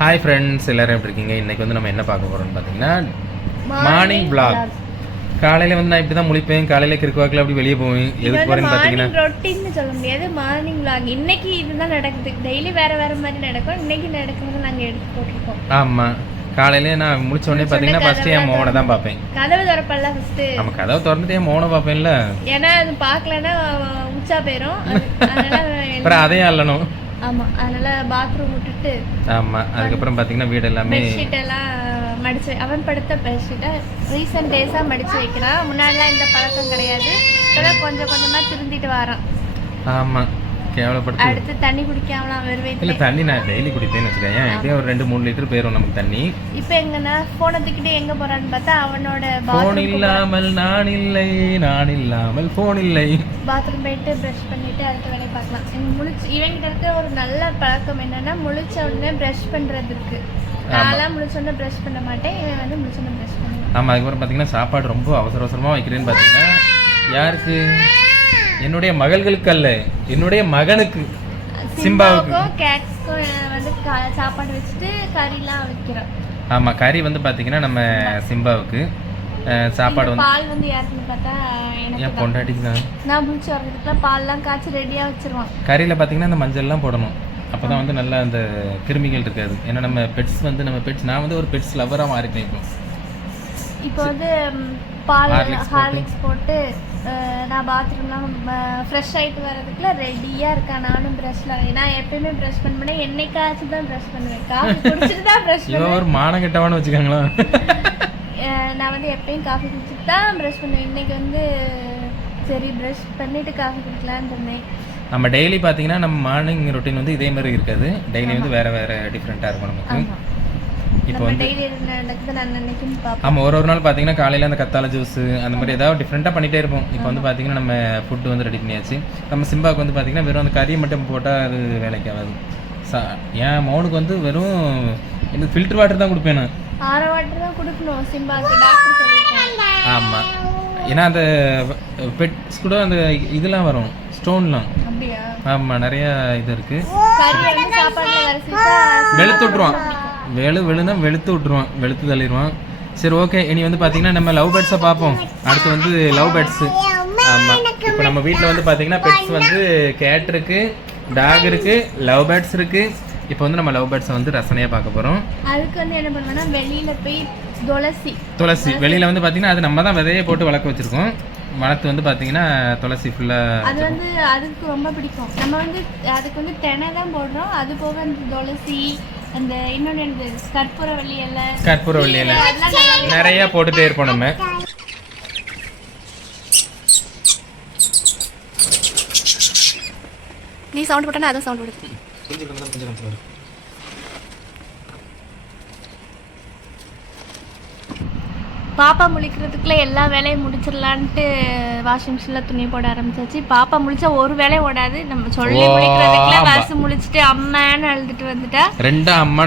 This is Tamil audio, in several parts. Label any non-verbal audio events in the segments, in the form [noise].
ஹாய் ஃப்ரெண்ட்ஸ் எல்லாரும் எப்படி இருக்கீங்க? இன்னைக்கு வந்து நம்ம என்ன பார்க்க போறோம்னு பார்த்தீங்கன்னா மார்னிங் vlog. காலையில வந்து நான் இப்படி தான் முழிப்பேன். காலையில கிறுக்கு வாக்கில் அப்படி வெளியே போவேன். எதுக்கு போறேன்னு பார்த்தீங்கன்னா ரொட்டீன்னு சொல்ல முடியாது. Morning vlog. இன்னைக்கு இதுதான் நடக்குது. டெய்லி வேற வேற மாதிரி நடக்கும். இன்னைக்கு நடக்கிறது நாங்க எடுத்து போட்டிருக்கோம். ஆமா. காலையில நான் முடிச்ச உடனே பார்த்தீங்கன்னா ஃபர்ஸ்ட் என் மோனை தான் பார்ப்பேன். கதவு திறப்பல்ல ஃபர்ஸ்ட் நம்ம கதவை திறந்துட்டு என் மோனை பார்ப்பேன்ல. ஏன்னா அது பார்க்கலன்னா உச்சா அதனால அப்புறம் அதையும் அல்லணும் ஆமா அதனால பாத்ரூம் விட்டுட்டு ஆமா அதுக்கப்புறம் பார்த்தீங்கன்னா வீடு எல்லாமே எல்லாம் மடிச்சு அவன் படுத்த பெட்ஷீட்டை ரீசெண்ட் டேஸா மடிச்சு வைக்கிறான். முன்னாடிலாம் இந்த பழக்கம் கிடையாது. இப்பதான் கொஞ்சம் கொஞ்சமா திருந்திட்டு வரான். ஆமா. கேவலப்படுத்து. அடுத்து தண்ணி குடிக்காமலாம் இல்ல வருவேன் தண்ணி நான் டெய்லி குடிப்பேன்னு வச்சுக்கேன் எப்படியும் ஒரு ரெண்டு மூணு லிட்டர் போயிடும் நமக்கு தண்ணி. இப்போ எங்கன்னா போனை தூக்கிட்டு எங்க போறான்னு பார்த்தா அவனோட போன் இல்லாமல் நான் இல்லை நான் இல்லாமல் போன் இல்லை. பாத்ரூம் போயிட்டு ப்ரஷ் பண்ணிட்டு அடுத்த வேலையை பார்க்கலாம். முழிச்சு இவங்கிட்ட இருக்க ஒரு நல்ல பழக்கம் என்னன்னா முழிச்ச உடனே ப்ரஷ் பண்றது இருக்கு. நான்லாம் முழிச்ச உடனே ப்ரஷ் பண்ண மாட்டேன் இவன் வந்து முழிச்ச உடனே ப்ரஷ் பண்ணுவான். ஆமா அதுக்கப்புறம் பார்த்தீங்கன்னா சாப்பாடு ரொம்ப அவசர அவசரமா வைக்கிறேன்னு பார்த்தீங்கன்னா யாருக்கு? என்னுடைய மகள்களுக்கு அல்ல என்னுடைய மகனுக்கு சிம்பாவுக்கு. சிம்பாவுக்கும் கேட்ஸ்க்கும் வந்து சாப்பாடு வச்சுட்டு கறிலாம் வைக்கிறோம். ஆமா கறி வந்து பார்த்தீங்கன்னா நம்ம சிம்பாவுக்கு. சாப்பாடு வந்து பால் வந்து யாருக்குன்னு பார்த்தா ஏன் பொண்டாட்டிக்கு தான் நான் முழிச்சு வர்றதுக்குள்ள பால்லாம் காய்ச்சி ரெடியா வச்சிருவான் கறியில் பார்த்தீங்கன்னா அந்த மஞ்சள்லாம் போடணும். அப்போ தான் வந்து நல்லா அந்த கிருமிகள் இருக்காது. ஏன்னா நம்ம பெட்ஸ் வந்து நம்ம பெட்ஸ் நான் வந்து ஒரு பெட்ஸ் லவராக மாறிட்டேன் இப்போ. இப்போ வந்து பால். ஹார்லிக்ஸ் போட்டு. நான் பாத்ரூம்லாம் ஃப்ரெஷ் ஆயிட்டு வர்றதுக்குள்ள ரெடியா இருக்கேன். நானும் ப்ரஷ்ல நான் எப்பயுமே ப்ரஷ் பண்ண மாட்டேன். என்னைக்காச்சும் தான் ப்ரஷ் பண்ணுவேன். காஃபி குடிச்சிட்டு தான் ப்ரஷ் இவன் ஒரு மானம் கெட்டவான்னு வச்சுக்கோங்களா நான் வந்து எப்பயும் காஃபி குடிச்சிட்டு தான் ப்ரஷ் பண்ணுவேன். இன்னைக்கு வந்து சரி ப்ரஷ் பண்ணிட்டு காஃபி குடிக்கலான்னு இருந்தேன். நம்ம டெய்லி பார்த்தீங்கன்னா நம்ம மார்னிங் ரொட்டீன் வந்து இதே மாதிரி இருக்காது. டெய்லி வந்து வேற வேற டிஃப்ரெண்ட்டாக இருக்கும் நமக்கு. இப்போ வந்து ஆமாம் ஒரு ஒரு நாள் பார்த்தீங்கன்னா காலையில் அந்த கத்தாழை ஜூஸ் அந்த மாதிரி ஏதாவது டிஃப்ரெண்ட்டாக பண்ணிகிட்டே இருப்போம். இப்போ வந்து பார்த்தீங்கன்னா நம்ம ஃபுட்டு வந்து ரெடி பண்ணியாச்சு. நம்ம சிம்பாவுக்கு வந்து பார்த்தீங்கன்னா வெறும் அந்த கறியை மட்டும் போட்டால் அது வேலைக்கு ஆகாது. சா என் மௌனுக்கு வந்து வெறும் இந்த ஃபில்டர் வாட்டர் தான் கொடுப்பேன் நான். ஆற வாட்டர் தான் கொடுக்கணும் சிம்பாக்கு டாக்டர் சொல்லியிருக்காங்க. ஆமாம் ஏன்னா அந்த பெட்ஸ் கூட அந்த இதெல்லாம் வரும் ஸ்டோன்லாம் ஆமாம் நிறையா இது இருக்குது கறி வெளுத்து விட்ருவான் வெளு வெளுனா வெளுத்து விட்ருவான் வெளுத்து தள்ளிடுவான் சரி ஓகே இனி வந்து பார்த்தீங்கன்னா நம்ம லவ் பேர்ட்ஸை பார்ப்போம். அடுத்து வந்து லவ் பேர்ட்ஸு ஆமாம் இப்போ நம்ம வீட்டில் வந்து பார்த்தீங்கன்னா பெட்ஸ் வந்து கேட் இருக்கு டாக் இருக்கு லவ் பேர்ட்ஸ் இருக்கு. இப்போ வந்து நம்ம லவ் பேர்ட்ஸை வந்து ரசனையாக பார்க்க போகிறோம் அதுக்கு வந்து என்ன பண்ணுவேன்னா வெளியில போய் துளசி. துளசி. வெளியில் வந்து பார்த்தீங்கன்னா அது நம்ம தான் விதையை போட்டு வளர்க்க வச்சுருக்கோம். வளர்த்து வந்து பார்த்தீங்கன்னா துளசி ஃபுல்லாக அது வந்து அதுக்கு ரொம்ப பிடிக்கும். நம்ம வந்து அதுக்கு வந்து தெனை தான் போடுறோம். அது போக அந்த துளசி அந்த இன்னொன்று இந்த கற்பூரவள்ளி எல்லாம் கற்பூரவள்ளி இலை. நிறையா போட்டுகிட்டே இருப்போம் நம்ம. நீ சவுண்ட் போட்டா அதுவும் சவுண்ட் போடுது. பாப்பா முழிக்கிறதுக்குள்ள எல்லா வேலையும் முடிச்சிடலான்ட்டு வாஷிங் மிஷினில் துணி போட ஆரம்பிச்சாச்சு. பாப்பா முழிச்சா ஒரு வேலையும் ஓடாது. நம்ம சொல்லி முழிக்கிறதுக்குள்ள. வசு முழிச்சிட்டு அம்மான்னு அழுதுட்டு வந்துட்டா. ரெண்டா அம்மா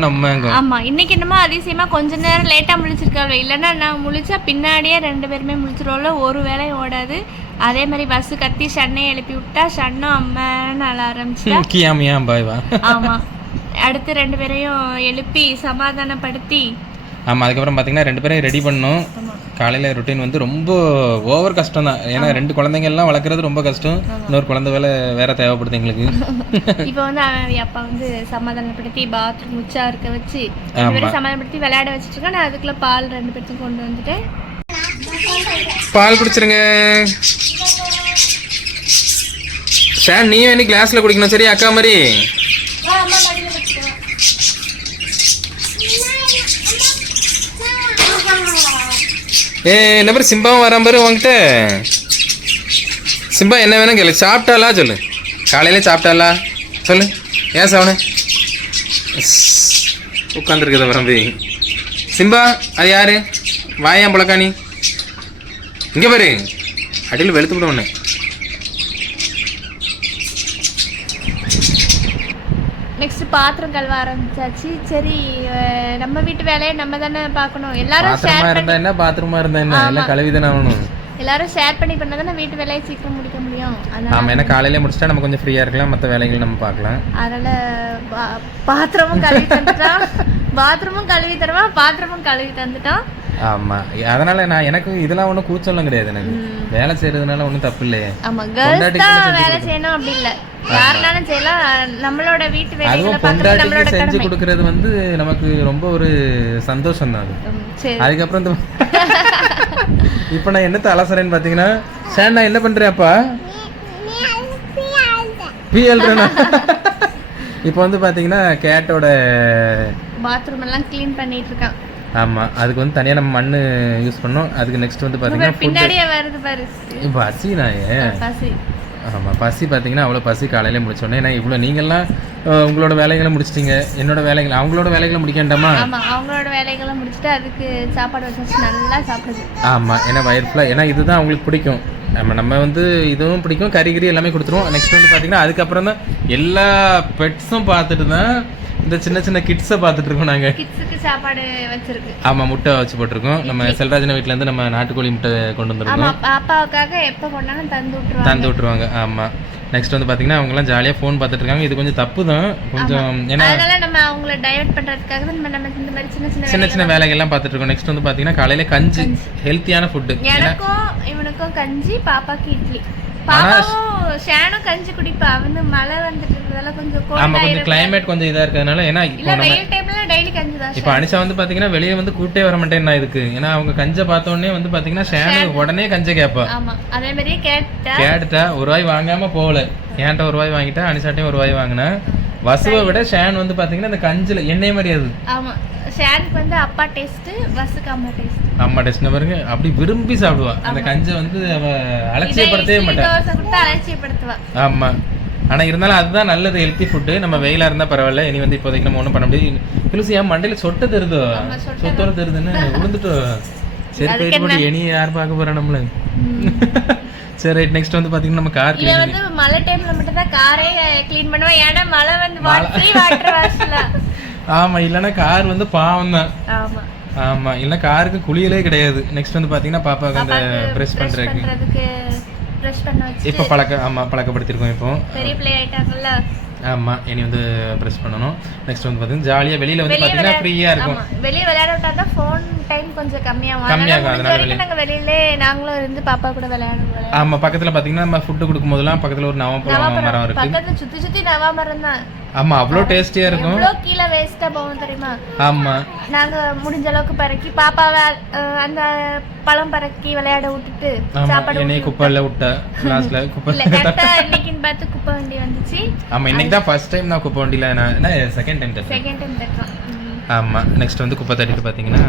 ஆமா. இன்னைக்கு என்னமோ அதிசயமா கொஞ்ச நேரம் லேட்டா முழிச்சிருக்காள் இல்லைன்னா நான் முழிச்சா பின்னாடியே ரெண்டு பேருமே முழிச்சிருவோம்ல ஒரு வேலையும் ஓடாது. அதே மாதிரி பஸ் கத்தி ஷன்னை எழுப்பி விட்டா ஷன்னும் அம்மான்னு அழ ஆரம்பிச்சிட்டா. [laughs] ஆமா. அடுத்து ரெண்டு பேரையும் எழுப்பி சமாதானப்படுத்தி ஆமாம் அதுக்கப்புறம் பார்த்தீங்கன்னா ரெண்டு பேரையும் ரெடி பண்ணோம். காலையில் ரொட்டீன் வந்து ரொம்ப ஓவர் கஷ்டம் தான். ஏன்னா ரெண்டு குழந்தைங்க எல்லாம் வளர்க்குறது ரொம்ப கஷ்டம். இன்னொரு குழந்தை வேலை வேற தேவைப்படுது எங்களுக்கு. [laughs] இப்போ வந்து அவன் அப்பா வந்து சமாதானப்படுத்தி பாத்ரூம் உச்சா இருக்க வச்சு பேரும் சமாதானப்படுத்தி விளையாட வச்சுட்டு இருக்கேன். நான் அதுக்குள்ள பால் ரெண்டு பேர்த்துக்கும் கொண்டு வந்துட்டேன். பால் குடிச்சிருங்க. சார் நீயும் இன்னைக்கு கிளாஸில் குடிக்கணும். சரி அக்கா மாதிரி? ஏ என்ன பேர் சிம்பாவும் வரான் பாரு உங்ககிட்ட சிம்பா என்ன வேணும் கேளு. சாப்பிட்டாலா சொல்லு. காலையில சாப்பிட்டாலா சொல்லு. ஏன் சாவனு? உட்காந்துருக்குத பரம்பி சிம்பா அது யாரு? வாயான் புழக்காணி இங்கே பாரு. அடியில் வெளுத்து விட ஒன்று நெக்ஸ்ட் பாத்திரம் கழுவ ஆரம்பிச்சாச்சு சரி நம்ம வீட்டு வேலையை நம்ம தானே பார்க்கணும். எல்லாரும் ஷேர் இருந்தா என்ன? பாத்ரூமா இருந்தா என்ன? எல்லாம் கழுவி தானே ஆகணும். எல்லாரும் ஷேர் பண்ணி பண்ணா தானே வீட்டு வேலையை சீக்கிரம் முடிக்க முடியும். ஆமா ஏன்னா காலையிலே முடிச்சிட்டா நம்ம கொஞ்சம் ஃப்ரீயா இருக்கலாம். மற்ற வேலைகள் நம்ம பார்க்கலாம். அதனால பாத்திரமும் கழுவி தந்துட்டா [laughs] பாத்ரூமும் கழுவி தருவா? பாத்ரூமும் கழுவி தந்துட்டோம். ஆமா. அதனால நான் எனக்கு இதெல்லாம் ஒன்றும் கூச்சலும் கிடையாது எனக்கு. வேலை செய்யறதுனால ஒன்றும் தப்பு இல்லையே ஆமா கேர்ள்ஸ் தான் வேலை செய்யணும் அப்படி இல்ல. யாருனாலும் செய்யலாம். நம்மளோட வீட்டு வேலைகளை அதுவும் பார்க்கறது நம்மளோட செஞ்சு கொடுக்கறது வந்து நமக்கு ரொம்ப ஒரு சந்தோஷம் தான் அது. அதுக்கப்புறம் இந்த [laughs] இப்போ நான் என்னத்த அலசறேன்னு பார்த்தீங்கன்னா சார் நான் என்ன பண்றேன்ப்பா? பிஎல்றேனா [laughs] இப்போ வந்து பார்த்தீங்கன்னா கேட்டோட பாத்ரூம் எல்லாம் க்ளீன் பண்ணிட்டு இருக்கான். ஆமா அதுக்கு வந்து தனியா நம்ம மண்ணு யூஸ் பண்ணோம். அதுக்கு நெக்ஸ்ட் வந்து பார்த்தீங்கன்னா பின்னாடியே வருது பாரு பசி நாயே ஆமாம் பசி. பார்த்தீங்கன்னா அவ்வளோ பசி காலையில முடிச்சோடனே. ஏன்னா இவ்வளோ நீங்கள்லாம் உங்களோட வேலைகளை முடிச்சிட்டீங்க. என்னோட வேலைகளை அவங்களோட வேலைகளை முடிக்கண்டாமா ஆமா அவங்களோட வேலைகளை முடிச்சுட்டு அதுக்கு சாப்பாடு வச்சாச்சு நல்லா சாப்பிடுது ஆமாம் ஏன்னா வயிறு ஃபுல்லாக ஏன்னா இதுதான் அவங்களுக்கு பிடிக்கும். நம்ம நம்ம வந்து இதுவும் பிடிக்கும் கறி கறி எல்லாமே கொடுத்துருவோம். நெக்ஸ்ட் வந்து பார்த்தீங்கன்னா அதுக்கப்புறம் தான் எல்லா பெட்ஸும் பார்த்துட்டு தான் இந்த சின்ன சின்ன கிட்ஸை பார்த்துட்டு இருக்கோம் நாங்கள் கிட்ஸுக்கு சாப்பாடு வச்சிருக்கு. ஆமாம் முட்டை வச்சு போட்டிருக்கோம். நம்ம செல்ராஜன வீட்டிலேருந்து நம்ம நாட்டுக்கோழி முட்டை கொண்டு வந்திருக்கோம் ஆமா பாப்பாவுக்காக எப்ப கொண்டாலும் தந்து விட்டுருவாங்க. தந்து விட்டுருவாங்க ஆமாம் நெக்ஸ்ட் வந்து பார்த்தீங்கன்னா அவங்கலாம் ஜாலியாக ஃபோன் பார்த்துட்டு இருக்காங்க இது கொஞ்சம் தப்பு தான் கொஞ்சம் ஏன்னா அதனால நம்ம அவங்கள டைவர்ட் பண்றதுக்காக நம்ம நம்ம இந்த மாதிரி சின்ன சின்ன சின்ன சின்ன வேலைகள்லாம் பார்த்துட்டு இருக்கோம் நெக்ஸ்ட் வந்து பார்த்தீங்கன்னா காலையில கஞ்சி. ஹெல்த்தியான ஃபுட்டு எனக்கும் இவனுக்கும் கஞ்சி பாப்பாக்கு இட்லி. பாப்பாவும் ஷேனும் கஞ்சி குடிப்பா. வந்து மழை வந்துட்டு இருக்கிறதால கொஞ்சம் ஆமா கொஞ்சம் கிளைமேட் கொஞ்சம் இதா இருக்கிறதுனால ஏன்னா இப்போ நம்ம வெயில் டைம்ல டெய்லி கஞ்சி தான் இப்போ அனிஷா வந்து பாத்தீங்கன்னா வெளியே வந்து கூட்டே வர மாட்டேன் நான் இதுக்கு. ஏன்னா அவங்க கஞ்சை பார்த்த உடனே வந்து பாத்தீங்கன்னா ஷேனு உடனே கஞ்சை கேட்பா. ஆமா அதே மாதிரியே கேட்டா கேட்டுட்டா ஒரு ரூபாய் வாங்காம போகல. என்கிட்ட ஒரு ரூபாய் வாங்கிட்டா அனிஷாட்டையும் ஒரு ரூபாய் வாங்கினேன் வசுவை விட ஷேன் வந்து பாத்தீங்கன்னா இந்த கஞ்சில எண்ணெய் மாதிரி அது. ஆமா ஷேனுக்கு வந்து அப்பா டேஸ்ட் பஸ்ஸுக்கு அம்மா டேஸ்ட் அம்மா டெஸ்ட் பாருங்க. அப்படி விரும்பி சாப்பிடுவா. அந்த கஞ்சை வந்து அவ அலட்சியப்படுத்தவே மாட்டா. தோசை கொடுத்து அலட்சியப்படுத்துவா. ஆமா. ஆனா இருந்தாலும் அதுதான் நல்லது ஹெல்த்தி ஃபுட்டு நம்ம வெயிலா இருந்தா பரவாயில்ல. இனி வந்து இப்போதைக்கு நம்ம ஒண்ணும் பண்ண முடியும் துளசி ஏன் மண்டையில சொட்ட தருதோ? சொத்தோட தருதுன்னு விழுந்துட்டோ சரி போயிட்டு போட்டு இனி யார் பார்க்க போறா நம்மள? [laughs] சரி ரைட் நெக்ஸ்ட் வந்து பாத்தீங்கன்னா நம்ம கார் இவன் வந்து மழை டைம்ல மட்டும் தான் காரே க்ளீன் பண்ணுவேன் ஏன்னா மழை வந்து வாட்டர் வாட்டர் வாஷ்ல ஆமா இல்லைன்னா கார் வந்து பாவம் தான் ஆமா. ஆமா இல்ல காருக்கு குளியலே கிடையாது. நெக்ஸ்ட் வந்து பாத்தீங்கன்னா பாப்பாவுக்கு அந்த பிரஷ் பண்றதுக்கு பண்றதுக்கு ப்ரஷ் பண்ண வச்சு இப்போ பழக்க ஆமா பழக்கப்படுத்திருக்கோம் இப்போ. பெரிய பிள்ளை ஆயிட்டாங்கல்ல? ஆமா இனி வந்து பிரஷ் பண்ணணும். நெக்ஸ்ட் வந்து பாத்தீங்கன்னா ஜாலியா வெளியில வந்து பாத்தீங்கன்னா ஃப்ரீயா இருக்கும். வெளிய விளையாட விட்டா தான் ஃபோன் டைம் கொஞ்சம் கம்மியாகும் கம்மியாகும், அதனால முடிஞ்ச அதனால வரைக்கும் நாங்க வெளியிலே நாங்களும் இருந்து பாப்பா கூட விளையாடுவோம் விளையாடுவோம். ஆமா பக்கத்துல பாத்தீங்கன்னா நம்ம ஃபுட்டு கொடுக்கும் போதெல்லாம் பக்கத்துல ஒரு நவப்பழம் மரம் இருக்கு. பக்கத்துல சுத்தி சுத்தி நவாமரம் தான். ஆமா அவ்வளோ டேஸ்டியா இருக்கும். எவ்வளோ கீழே வேஸ்டா போகும் தெரியுமா? ஆமா. நாங்க முடிஞ்ச அளவுக்கு பறக்கி பாப்பாவை அந்த பழம் பறக்கி விளையாட விட்டுட்டு சாப்பாடு என்னைய குப்பைல விட்டா லாஸ்ட்ல குப்பை இல்ல கரெக்டா இன்னைக்குன்னு பார்த்து குப்பை வண்டி வந்துச்சு. ஆமா இன்னைக்கு தான் ஃபர்ஸ்ட் டைம் நான் குப்பை வண்டியில நான் செகண்ட் டைம் செகண்ட் டைம் தட்டுறோம் ஆமா. நெக்ஸ்ட் வந்து குப்பை தட்டிட்டு பாத்தீங்கன்னா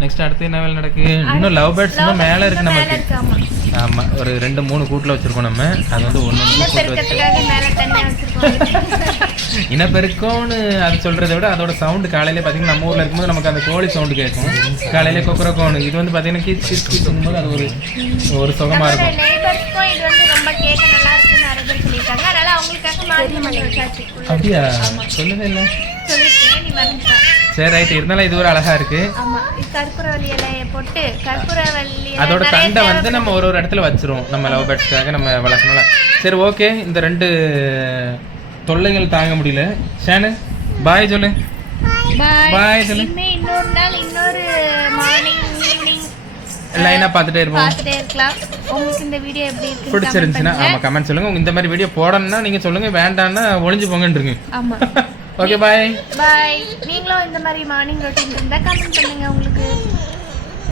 நெக்ஸ்ட் அடுத்து என்ன வேலை நடக்கு? இன்னும் லவ் பேர்ட்ஸ் இன்னும் மேல இருக்கு மேல நமக்கு. இருக்கு ஆமா. ஆமா. ஒரு ரெண்டு மூணு கூட்டுல வச்சிருக்கோம் நம்ம. அது வந்து ஒண்ணு ஒண்ணு கூட்டு வச்சு. [laughs] இனப்பெருக்கம்னு அது சொல்றதை விட அதோட சவுண்டு காலையில பாத்தீங்கன்னா நம்ம ஊர்ல இருக்கும்போது நமக்கு அந்த கோழி சவுண்டு கேட்கும். காலையில கொக்கரக்கோனு இது வந்து பாத்தீங்கன்னா கீச் கீச் கீச்சுங்கும் போது அது ஒரு ஒரு சுகமா இருக்கும். அப்படியா? சொல்லவே இல்லை மறந்துட்டா சரி ரைட் இருந்தாலும் இது ஒரு அழகா இருக்கு. ஆமா இது கற்பூரவல்லி இலையை போட்டு கற்பூரவல்லி இலை அதோட தண்டை வந்து நம்ம ஒரு ஒரு இடத்துல வச்சிருவோம் நம்ம லவ் பேர்ட்ஸ்க்காக நம்ம வளர்க்கணும்ல. சரி ஓகே இந்த ரெண்டு தொல்லைகள் தாங்க முடியல. ஷானு பாய் சொல்லு. பாய் சொல்லு. இன்னொரு நாள் இன்னொரு மார்னிங் ஈவினிங் லைனா பார்த்துட்டே இருப்போம். பார்த்துட்டே இருக்கலாம். உங்களுக்கு இந்த வீடியோ எப்படி இருக்கு பிடிச்சிருந்துச்சுன்னா ஆமா கமெண்ட் சொல்லுங்க. உங்க இந்த மாதிரி வீடியோ போடணும்னா நீங்க சொல்லுங்க. வேண்டாம்னா ஒளிஞ்சு போங்கன்னு ஆமா. [laughs] ஓகே பாய் பாய் நீங்களும் இந்த மாதிரி மார்னிங் ரொட்டீன் இருந்தால் கமெண்ட் பண்ணுங்க உங்களுக்கு.